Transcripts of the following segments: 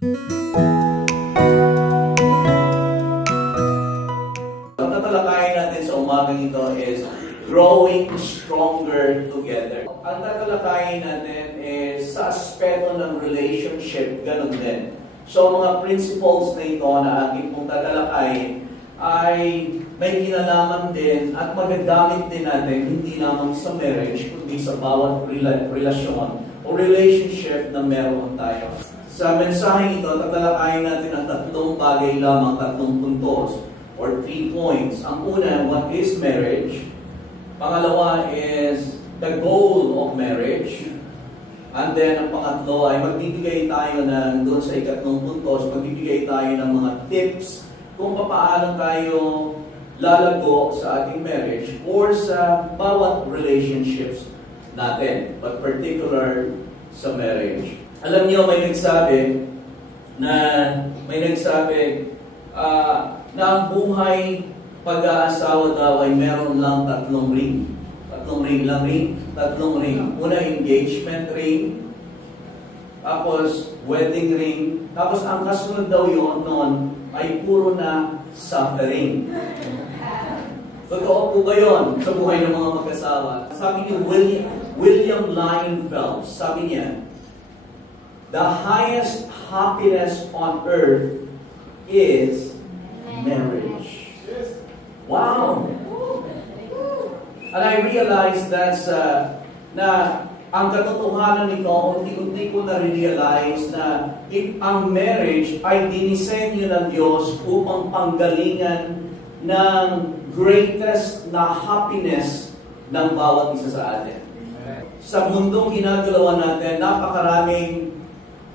Ang tatalakayin natin sa umagang ito is growing stronger together. Ang tatalakayin natin is sa aspeto ng relationship, ganun din. So, mga principles na ito na ating pong tatalakayin ay may kinalaman din at magagamit din natin hindi lamang sa marriage, kundi sa bawat relasyon o relationship na meron tayo. Sa mensaheng ito, tatalakayin natin ang tatlong bagay lamang, tatlong puntos or 3 points. Ang una, what is marriage? Pangalawa is the goal of marriage. And then, ang pangatlo ay magbibigay tayo ng, doon sa ikatlong puntos, magbibigay tayo ng mga tips kung paano tayo lalago sa ating marriage or sa bawat relationships natin, but particular sa marriage. Alam niyo, may nagsabi na ang buhay pag-aasawa daw ay meron lang tatlong ring. Tatlong ring. Una, engagement ring. Tapos, wedding ring. Tapos, ang kasunod daw yun noon ay puro na suffering. Totoo po ba yun sa buhay ng mga mag-asawa? Sabi ni William Lyon Phelps, sabi niya, the highest happiness on earth is marriage. Wow! And I realized that's na ang katotohanan nito, unti-unti ko na-realize na ang marriage ay dinisenyo ng Diyos upang panggalingan ng greatest na happiness ng bawat isa sa atin. Sa mundong ginagalawan natin,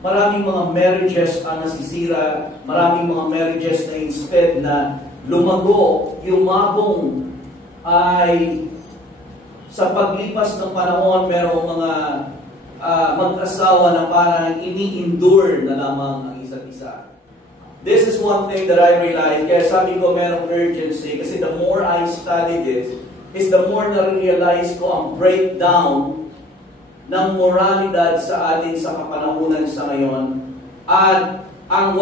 maraming mga marriages ang nasisira, maraming mga marriages na instead na lumago, yumabong, ay sa paglipas ng panahon, merong mga mag-asawa na parang ini-endure na lamang ang isa't isa. This is one thing that I realized, kaya sabi ko merong urgency, kasi the more I study this, is the more na-realize ko ang breakdown ng moralidad sa atin sa kapanahunan sa ngayon, at ang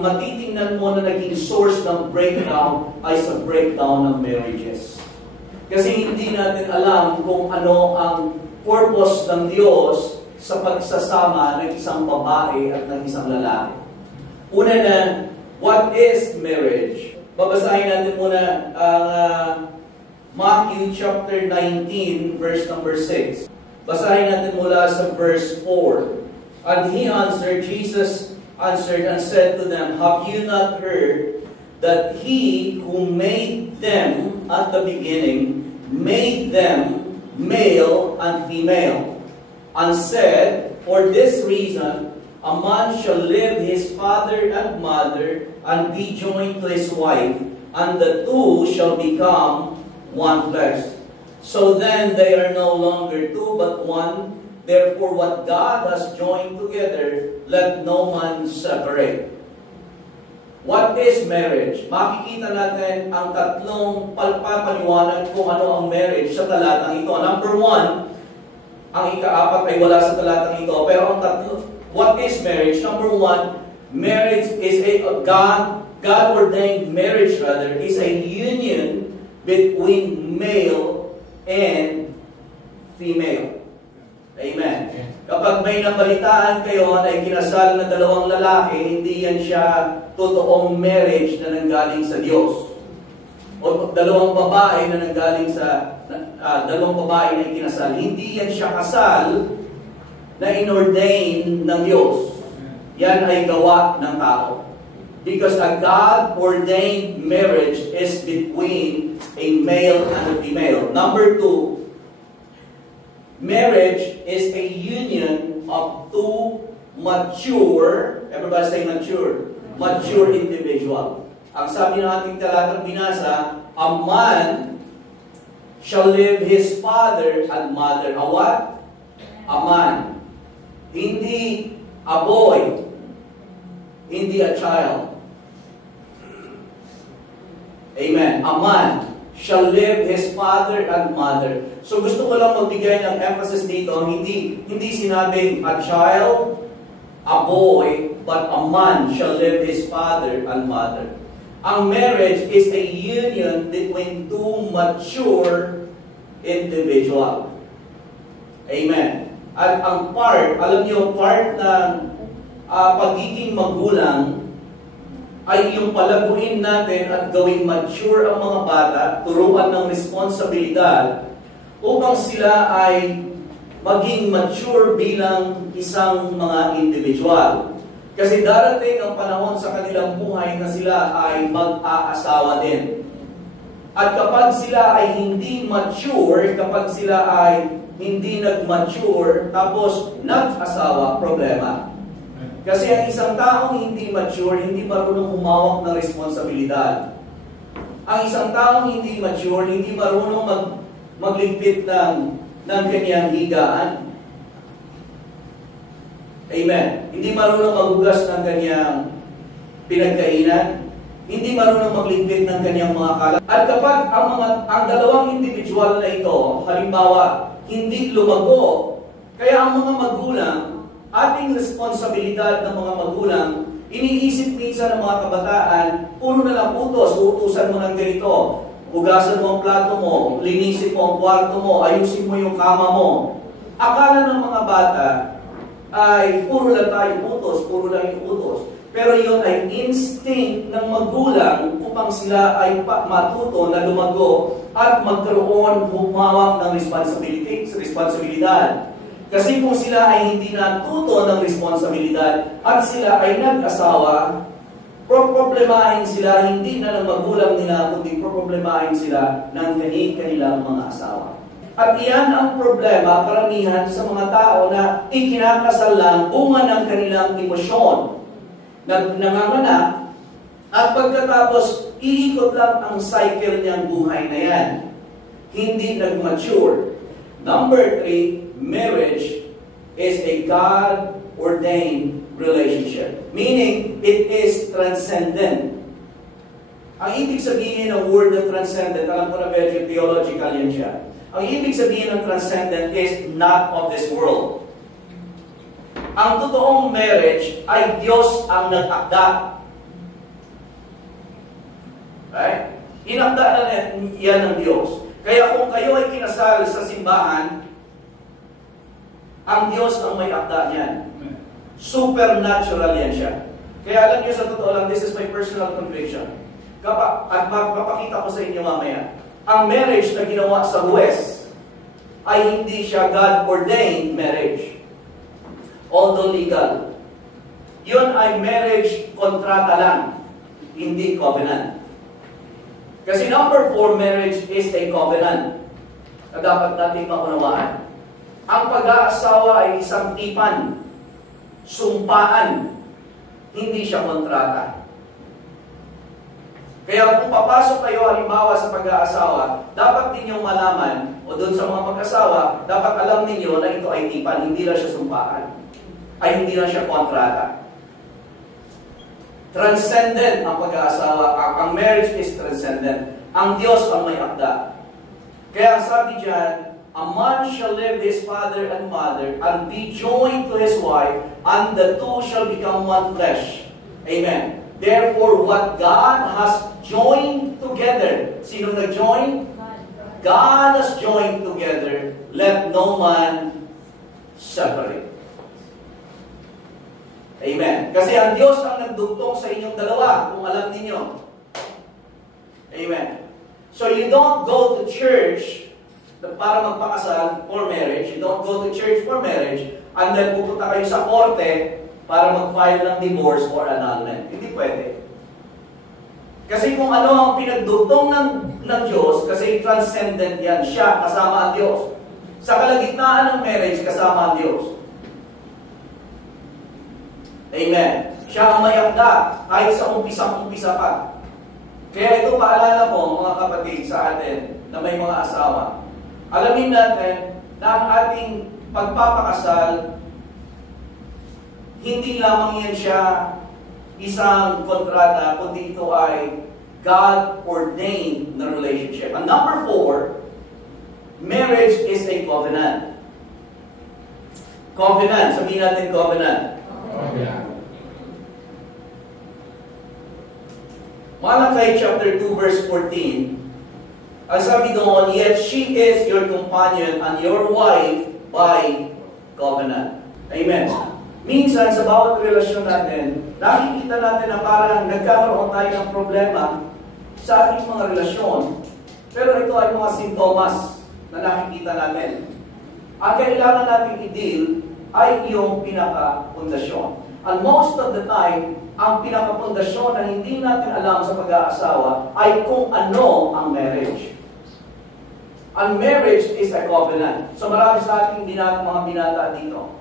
matitingnan mo na naging source ng breakdown ay sa breakdown ng marriages. Kasi hindi natin alam kung ano ang purpose ng Diyos sa pagsasama ng isang babae at ng isang lalaki. Una na, what is marriage? Babasahin natin muna ang Matthew chapter 19, verse number 6. Basahin natin mula sa verse 4. And Jesus answered and said to them, have you not heard that he who made them at the beginning made them male and female, and said, for this reason, a man shall leave his father and mother and be joined to his wife, and the two shall become one flesh. So then they are no longer two but one. Therefore what God has joined together, let no man separate. What is marriage? Makikita natin ang tatlong palpapaliwanag kung ano ang marriage sa talatang ito. Number 1, ang ika-4 ay wala sa talatang ito. Pero ang tatlo, what is marriage? Number 1, marriage is God-ordained marriage is a union between male and female. Amen. Kapag may nabalitaan kayo na ikinasal na dalawang lalaki, hindi yan siya totoong marriage na nanggaling sa Diyos. O dalawang babae na nanggaling sa dalawang babae na ikinasal, hindi yan siya kasal na inordain ng Diyos. Yan ay gawa ng tao. Because a God-ordained marriage is between a male and a female. Number 2, marriage is a union of two mature, everybody say mature individual. Ang sabi ng ating talatang binasa, a man shall leave his father and mother. A what? A man. Hindi a boy. Hindi a child. Amen. A man shall leave his father and mother. So gusto ko lang magbigay ng emphasis dito, hindi sinabing a child, a boy, but a man shall leave his father and mother. Ang marriage is a union between two mature individual. Amen. At ang part, alam niyo, part ng pagiging magulang ay yung palaguin natin at gawing mature ang mga bata, turuan ng responsibilidad upang sila ay maging mature bilang isang mga individual. Kasi darating ang panahon sa kanilang buhay na sila ay mag-aasawa din. At kapag sila ay hindi mature, kapag sila ay hindi nag-mature, tapos nag-asawa, problema. Kasi ang isang taong hindi mature, hindi marunong humawak ng responsibilidad. Ang isang taong hindi mature, hindi marunong magligpit ng kanyang higaan. Amen. Hindi marunong maghugas ng kanyang pinagkainan. Hindi marunong magligpit ng kanyang mga kalat. At kapag ang dalawang individual na ito, halimbawa, hindi lumago, kaya ang mga magulang, ating responsibilidad ng mga magulang, iniisip minsan ng mga kabataan, puro na lang utos, uutusan mo ng ganito, hugasan mo ang plato mo, linisin mo ang kwarto mo, ayusin mo yung kama mo. Akala ng mga bata ay puro lang tayo utos, puro lang yung utos. Pero yun ay instinct ng magulang upang sila ay matuto na lumago at magkaroon, humawak ng responsibilidad. Kasi kung sila ay hindi natuto ng responsibilidad at sila ay nag-asawa, problemahin sila hindi na ng magulang nila, kundi problemahin sila ng kanilang mga asawa. At iyan ang problema, karamihan sa mga tao na ikinakasal lang bunga ng kanilang emosyon. Nanganganak, at pagkatapos, iikot lang ang cycle niyang buhay na yan. Hindi nag-mature. Number 3, marriage is a God-ordained relationship. Meaning, it is transcendent. Ang ibig sabihin ng word na transcendent, alam ko na medyo theological yan siya. Ang ibig sabihin ng transcendent is not of this world. Ang totoong marriage ay Diyos ang nag-akda. Right? Inakda na yan ng Diyos. Kaya kung kayo ay kinasal sa simbahan, ang Diyos ang may akda niyan. Supernatural yan siya. Kaya alam niyo sa totoo lang, this is my personal conviction. At mapapakita ko sa inyo mamaya. Ang marriage na ginawa sa Huwes ay hindi siya God-ordained marriage. Although legal. Yun ay marriage kontrata lang, hindi covenant. Kasi number 4, marriage is a covenant na dapat natin maunawaan. Ang pag-aasawa ay isang tipan, sumpaan, hindi siya kontrata. Kaya kung papasok kayo halimbawa sa pag-aasawa, dapat ninyong malaman, o doon sa mga mag-asawa, dapat alam ninyo na ito ay tipan, hindi lang siya sumpaan. Ay hindi lang siya kontrata. Transcendent ang pag-aasawa. Ang marriage is transcendent. Ang Diyos ang may akda. Kaya sabi diyan, a man shall leave his father and mother and be joined to his wife, and the two shall become one flesh. Amen. Therefore, what God has joined together. Sino nag-join? God has joined together. Let no man separate. Amen. Kasi ang Diyos ang nagdugtong sa inyong dalawa, kung alam ninyo. Amen. So you don't go to church para magpakasal for marriage. You don't go to church for marriage and then pupunta kayo sa korte para mag-file ng divorce or annulment. Hindi pwede. Kasi kung ano ang pinagdugtong ng Diyos, kasi transcendent yan, siya kasama ang Diyos. Sa kalagitnaan ng marriage, kasama ang Diyos. Amen. Siya ang may akda, kahit sa umpisa pa. Kaya ito paalala ko, mga kapatid, sa atin na may mga asawa. Alamin natin na ang ating pagpapakasal, hindi lamang yan siya isang kontrata, kundi ito ay God-ordained na relationship. And number 4, marriage is a covenant. Covenant, sabihin natin covenant. Malachi chapter 2 verse 14, ang sabi doon, yet she is your companion and your wife by covenant. Amen. Minsan sa bawat relasyon natin, nakikita natin na parang nagkakaroon tayo ng problema sa ating mga relasyon. Pero ito ay mga sintomas na nakikita natin. Ang kailangan natin i-deal ay yung pinaka-pundasyon. And most of the time, ang pinaka-pundasyon na hindi natin alam sa pag-aasawa ay kung ano ang marriage. Ang marriage is a covenant. So marami sa ating mga binata dito.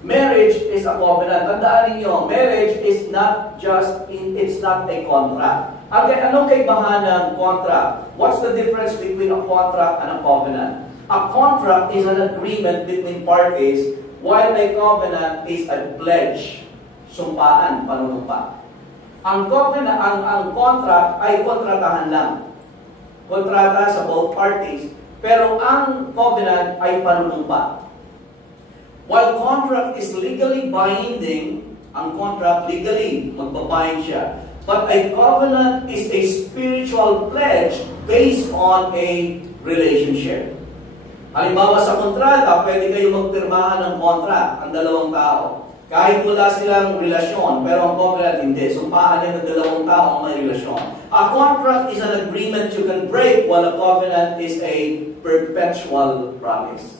Marriage is a covenant. Tandaan ninyo, marriage is not it's not a contract. Anong kaibahan ng contract? What's the difference between a contract and a covenant? A contract is an agreement between parties, while a covenant is a pledge, sumpaan, panunumpa. Ang covenant, ang contract ay kontratahan lang. Kontrata sa both parties, pero ang covenant ay panunumpa. While contract is legally binding, ang contract legally magbabind siya. But a covenant is a spiritual pledge based on a relationship. Halimbawa sa kontrata, pwede kayo magpirmahan ng contract, ang dalawang tao. Kahit wala silang relasyon, pero ang covenant hindi. Sumpaan niya ng dalawang tao ang may relasyon. A contract is an agreement you can break, while a covenant is a perpetual promise.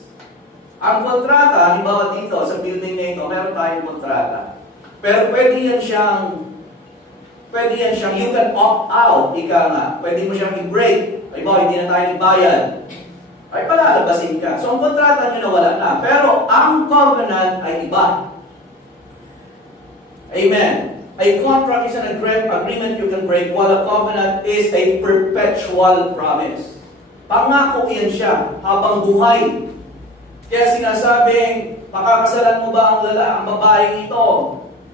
Ang kontrata, halimbawa dito, sa building na ito, meron tayong kontrata. Pero pwede yan siyang, you can opt out, ika nga. Pwede mo siyang i-break. Halimbawa, hindi na tayo nagbayad. Ay palalabasin ka. So, ang kontrata nyo nawala na. Pero, ang covenant ay iba. Amen. A contract is an agreement you can break, while a covenant is a perpetual promise. Pangako yan siya habang buhay. Kaya sinasabing, makakasalan mo ba ang babaeng ito?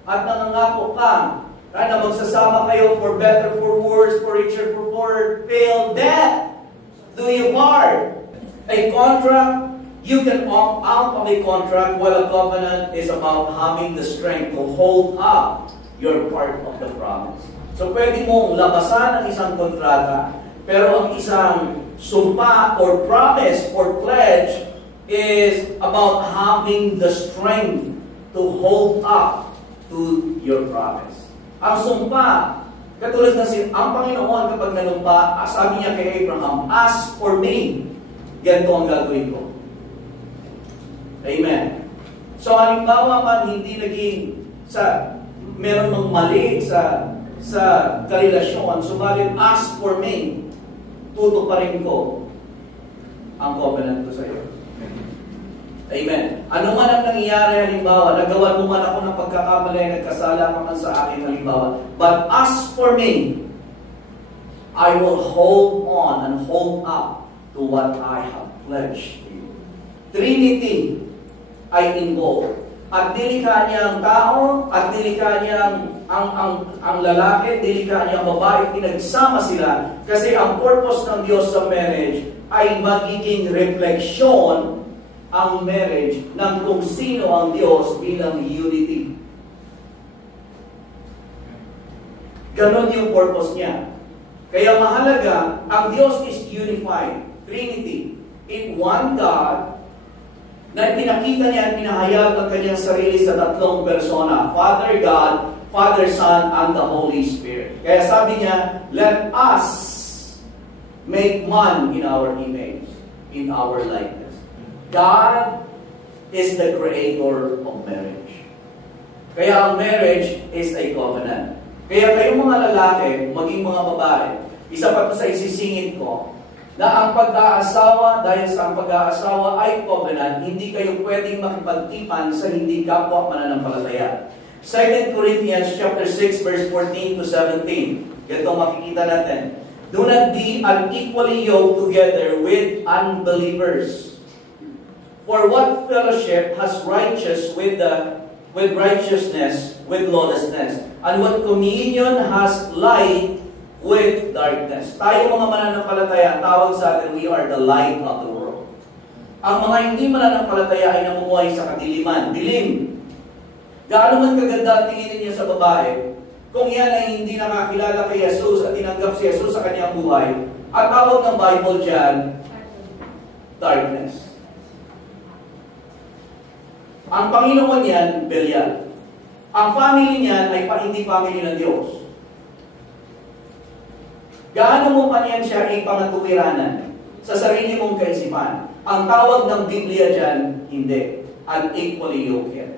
At nangangako ka na magsasama kayo for better, for worse, for richer, for poorer, till death do you part. A contract, you can opt out of a contract, while a covenant is about having the strength to hold up your part of the promise. So pwede mong labasan ang isang kontrata, pero ang isang sumpa or promise or pledge is about having the strength to hold up to your promise. Ang sumpa, katulad na ang Panginoon kapag nanumpa, sabi niya kay Abraham, ask for me. Ganito ang gagawin ko. Amen. So, halimbawa man hindi naging meron mang mali sa karelasyon, subalit ask for me, tutuparin ko ang covenant ko sa iyo. Amen. Ano man ang nangyayari, halimbawa, nagawan mo man ako ng pagkakamali, nagkasala ka man sa akin, halimbawa, but ask for me, I will hold on and hold up to what I have pledged to you. Trinity ay involved. At dilika niya ang tao, at dilika niya ang lalaki, dilika niya ang babae, pinagsama sila. Kasi ang purpose ng Diyos sa marriage ay magiging refleksyon ang marriage ng kung sino ang Diyos bilang unity. Ganon yung purpose niya. Kaya mahalaga, ang Diyos is unified. Trinity, in one God, na pinakita niya at pinahayag ang kanyang sarili sa tatlong persona, Father God, Father, Son, and the Holy Spirit. Kaya sabi niya, let us make man in our image, in our likeness. God is the creator of marriage. Kaya ang marriage is a covenant. Kaya kayong mga lalaki, maging mga babae, isa pa sa isisingit ko, na ang pag-aasawa, dahil sa ang pag-aasawa ay covenant, hindi kayo pwedeng makipagtipan sa hindi kapwa mananampalataya. 2 Corinthians chapter 6 verse 14 to 17. Ganito makikita natin. Do not be unequally yoked together with unbelievers. For what fellowship has righteousness with righteousness, with lawlessness? And what communion has light with darkness? Tayo mga mananampalataya, tawag sa atin, we are the light of the world. Ang mga hindi mananampalataya ay namumuhay sa kadiliman. Dilim. Gaano man kaganda ang tingin niya sa babae, kung yan ay hindi nakakilala kay Jesus at tinanggap si Jesus sa kanyang buhay, ang tawag ng Bible dyan, darkness. Ang Panginoon niyan, Belial. Ang family niyan ay hindi family ng Diyos. Gaano mo pa niyan siya ipangatuwiranan sa sarili mong kaisipan? Ang tawag ng Biblia dyan, hindi. Unequally yoked.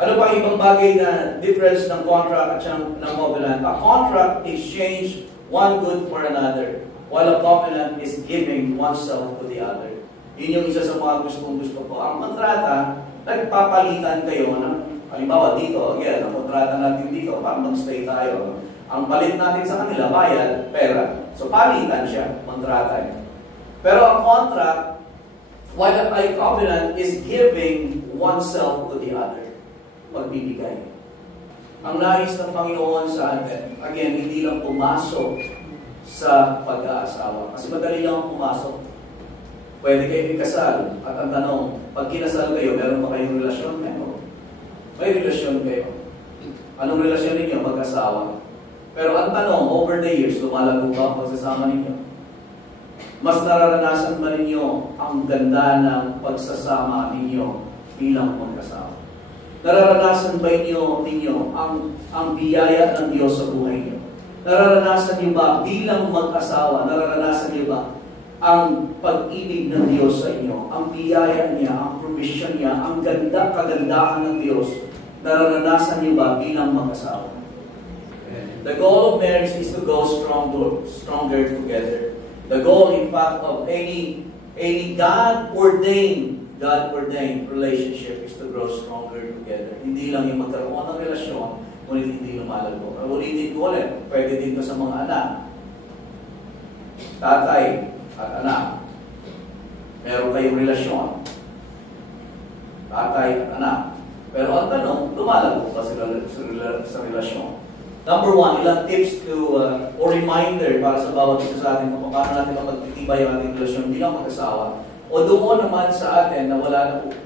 Ano pa ibang bagay na difference ng contract at ng covenant? A contract exchange one good for another, while a covenant is giving oneself to the other. Yun yung isa sa mga gusto ko. Ang kontrata, nagpapalitan kayo ng, halimbawa dito, again, ang kontrata natin dito, para mag-stay tayo. Ang palit natin sa kanila, bayad, pera. So palitan siya, kontrata yun. Pero ang contract, while a covenant is giving oneself to the other. Magbibigay. Ang nais ng Panginoon sa atin, again, hindi lang pumasok sa pag-aasawa. Kasi madali lang pumasok. Pwede kayo ikasal. At ang tanong, pag kinasal kayo, meron ba kayong relasyon? Meron. May relasyon kayo. Anong relasyon ninyo? Mag-asawa. Pero ang tanong, over the years, lumalago ba ang pagsasama ninyo? Mas nararanasan ba ninyo ang ganda ng pagsasama ninyo bilang mag-asawa? Nararanasan ba ninyo ang biyaya ng Diyos sa buhay niyo? Nararanasan niyo ba bilang mag-asawa? Nararanasan niyo ba ang pag-ibig ng Diyos sa inyo? Ang biyaya niya, ang provision niya, ang kagandahan ng Diyos? Nararanasan niyo ba bilang mag-asawa? The goal of marriage is to go stronger together. The goal, in fact, of any God-ordained relationship is to grow stronger together. Hindi lang yung magkaroon ng relasyon, ngunit hindi lumalago. Ulitin ko ulit, pwede din ito sa mga anak. Tatay at anak. Meron kayong relasyon. Tatay at anak. Pero ang tanong, lumalago ba sa relasyon? Number one, ilang tips or reminder para sa bawat isa sa atin kung paano natin mapagtitibay ang ating relasyon bilang mag-asawa. O doon naman sa atin na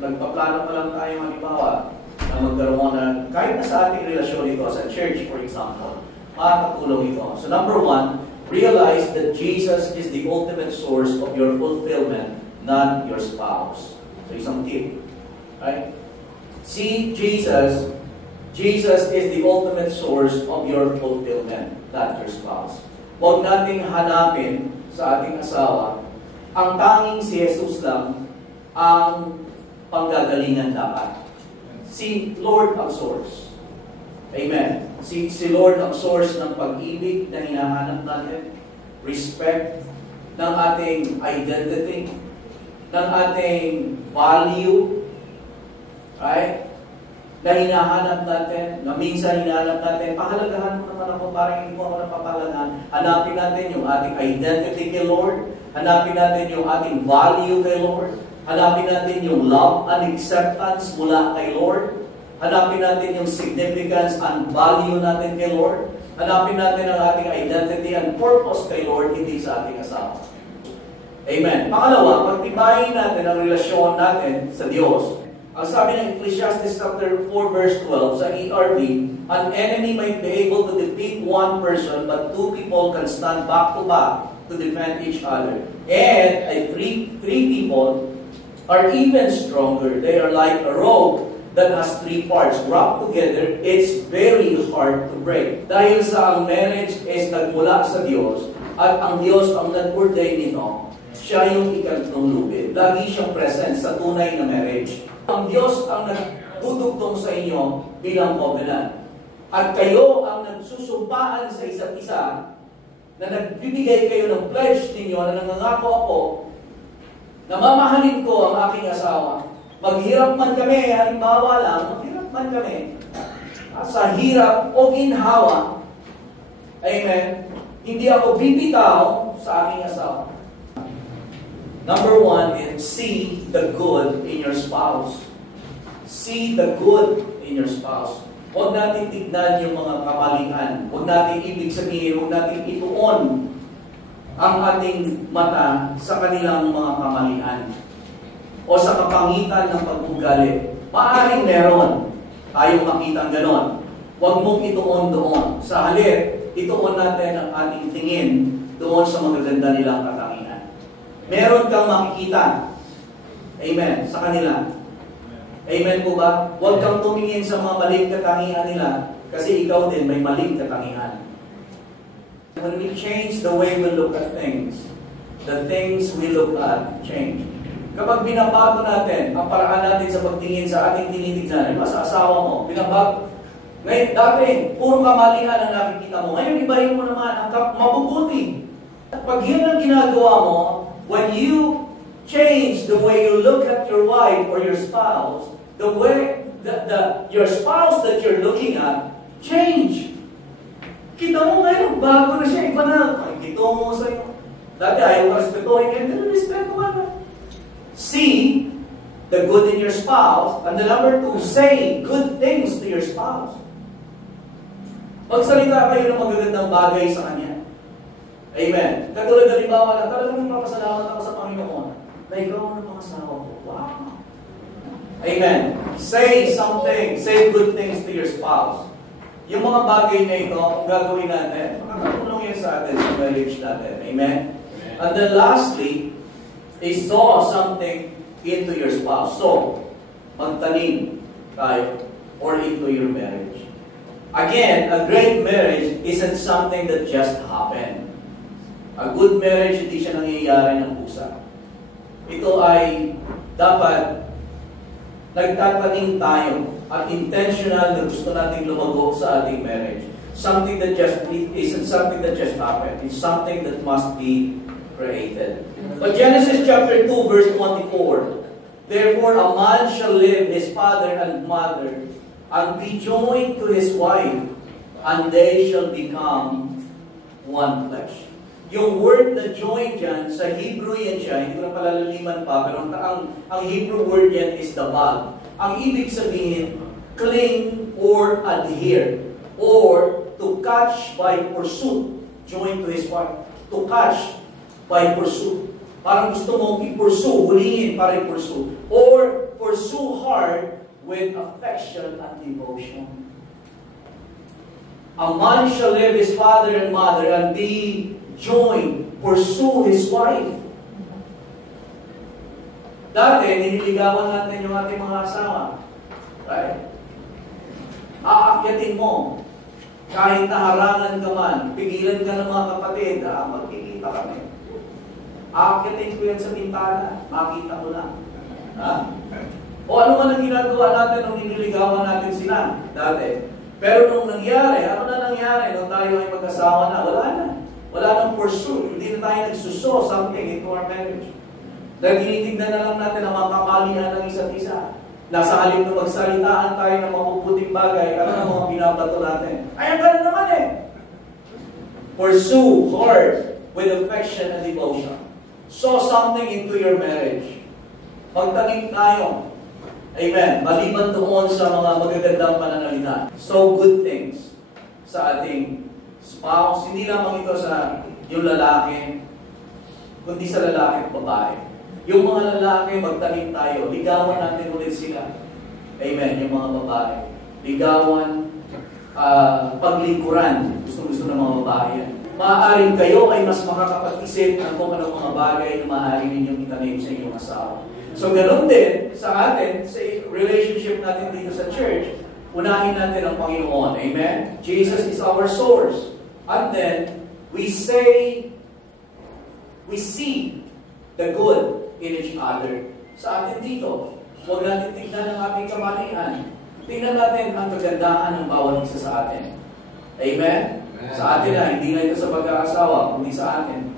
nagpaplano pa lang tayo halimbawa na magkaroon ng kahit na sa ating relasyon ito sa church, for example, makakatulong ito. So number one, realize that Jesus is the ultimate source of your fulfillment, not your spouse. So isang tip. Right? See Jesus. Jesus is the ultimate source of your fulfillment, not your spouse. Huwag nating hanapin sa ating asawa ang tanging si Jesus lang ang panggagalingan dapat. Si Lord ang source. Amen. Si Lord ang source ng pag-ibig na hinahanap natin, respect, ng ating identity, ng ating value, right? Na hinahanap natin, na minsan hinahanap natin, pahalagahan mo naman ako, parang hindi mo ako napapalagahan. Hanapin natin yung ating identity kay Lord. Hanapin natin yung ating value kay Lord. Hanapin natin yung love and acceptance mula kay Lord. Hanapin natin yung significance and value natin kay Lord. Hanapin natin ang ating identity and purpose kay Lord, hindi sa ating asawa. Amen. Pangalawa, pagtibayin natin ang relasyon natin sa Diyos. Ang sabi ng Ecclesiastes chapter 4 verse 12 sa ERV, an enemy might be able to defeat one person, but two people can stand back to back to defend each other. And three people are even stronger. They are like a rope that has three parts wrapped together. It's very hard to break. Dahil sa ang marriage is nagmula sa Diyos, at ang Diyos ang nag-ordain nito, siya yung ikatlong lubid. Lagi siyang present sa tunay na marriage. Ang Diyos ang nagdudugtong sa inyo bilang covenant. At kayo ang nagsusumpaan sa isa't isa na nagbibigay kayo ng pledge ninyo na nangangako ako na mamahalin ko ang aking asawa. Maghirap man kami, halimbawa lang, maghirap man kami. Sa hirap o ginhawa, amen, hindi ako bibitaw sa aking asawa. Number one is see the good in your spouse. See the good in your spouse. Huwag natin tignan yung mga kamalian. Huwag natin ibig sabihin, huwag natin ituon ang ating mata sa kanilang mga kamalian o sa kapangitan ng pag-ugali. Maaaring meron tayong makitang ganon. Huwag mong ituon doon. Sa halip, ituon natin ang ating tingin doon sa magaganda nilang katangian. Meron kang makikita. Amen. Sa kanila. Amen po ba? Huwag kang tumingin sa mga maling katangian nila kasi ikaw din may maling katangian. When we change the way we look at things, the things we look at change. Kapag binabago natin ang paraan natin sa pagtingin sa ating tinitignan, sa asawa mo, binabago. Ngayon, dati, puro kamalian ang nakikita mo. Ngayon, ibahin mo naman ang mabubuti. At pag yun ang ginagawa mo, when you change the way you look at your wife or your spouse, the way your spouse that you're looking at, change. Kita mo ngayon, bago na siya, iba na. Makikita mo sa'yo. Dati ayaw ka respetuhin ngayon, pero respeto ka na. See the good in your spouse, and the number 2, say good things to your spouse. Magsalita kayo ng magagandang bagay sa kanya. Amen. Katulad na limbawa na, talagang magpapasalamat ako sa Panginoon na ikaw ang napangasawa ko. Wow! Amen. Say something, say good things to your spouse. Yung mga bagay na ito, kung gagawin natin, makakatulong yan sa atin, sa marriage natin. Amen? And then lastly, is sow something into your spouse. So, magtanim tayo or into your marriage. Again, a great marriage isn't something that just happened. A good marriage, hindi siya nangyayari ng pusa. Ito ay dapat nagtatanim tayo at intentional na gusto nating lumago sa ating marriage. Something that just isn't something that just happened. It's something that must be created. But Genesis chapter 2 verse 24, therefore a man shall leave his father and mother and be joined to his wife, and they shall become one flesh. Yung word na join dyan, sa Hebrew yan siya, hindi ko na palalaliman pa, pero ang Hebrew word yan is dabag. Ang ibig sabihin, cling or adhere, or to catch by pursuit. Join to his wife. To catch by pursuit. Parang gusto mong i-pursue, hulihin para i-pursue. Or pursue hard with affection and devotion. A man shall leave his father and mother and be joined, pursue his wife. Dati, nililigawan natin yung ating mga asawa. Right? Aakyatin mo. Kahit naharangan ka man, pigilan ka ng mga kapatid, magkikita kami. Aakyatin ko yan sa bintana, makita mo lang. Ha? O ano man ang ginagawa natin nung nililigawan natin sila dati. Pero nung nangyari, ano na nangyari? Nung tayo ay magkasawa na, wala na. Wala nang pursuit. Hindi na tayo nagsuso something into our marriage. Nagtinitignan na lang natin ang mga kamalian ng isa't isa. Nasa halip na magsalitaan tayo ng mabubuting bagay, ano ang mga binabato natin? Ay, ang gano'n naman eh! Pursue hard with affection and devotion. Sow something into your marriage. Magtanim tayo. Amen. Maliban doon sa mga magagandang pananalita. Sow good things sa ating spouse. Hindi lamang ito sa yung lalaki, kundi sa lalaki at babae. Yung mga lalaki, magtanim tayo. Ligawan natin ulit sila. Amen. Yung mga babae. Ligawan, paglingkuran. Gusto ng mga babae yan. Maaaring kayo ay mas makakapag-isip ng kung anong mga bagay na maaari ninyong itanim sa inyong asawa. So, ganoon din sa atin, sa relationship natin dito sa church, unahin natin ang Panginoon. Amen? Jesus is our source. And then, we see the good in each other. Sa atin dito, huwag natin tignan ang ating kamalian. Tingnan natin ang kagandahan ng bawat isa sa atin. Amen? Sa atin na, hindi na ito sa pag-aasawa, kundi sa atin.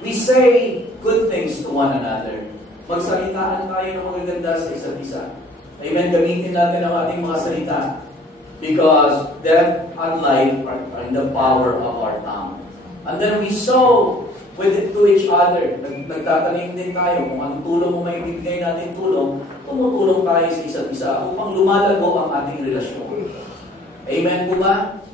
We say good things to one another. Magsalitaan tayo ng magaganda sa isa't isa. Amen? Gamitin natin ang ating mga salita. Because death and life are in the power of our tongue. And then we sow with it to each other. Nagtatanim din tayo kung anong tulong mo may ibigay natin tulong, tumutulong tayo sa isa't isa upang lumalago ang ating relasyon. Amen po ba?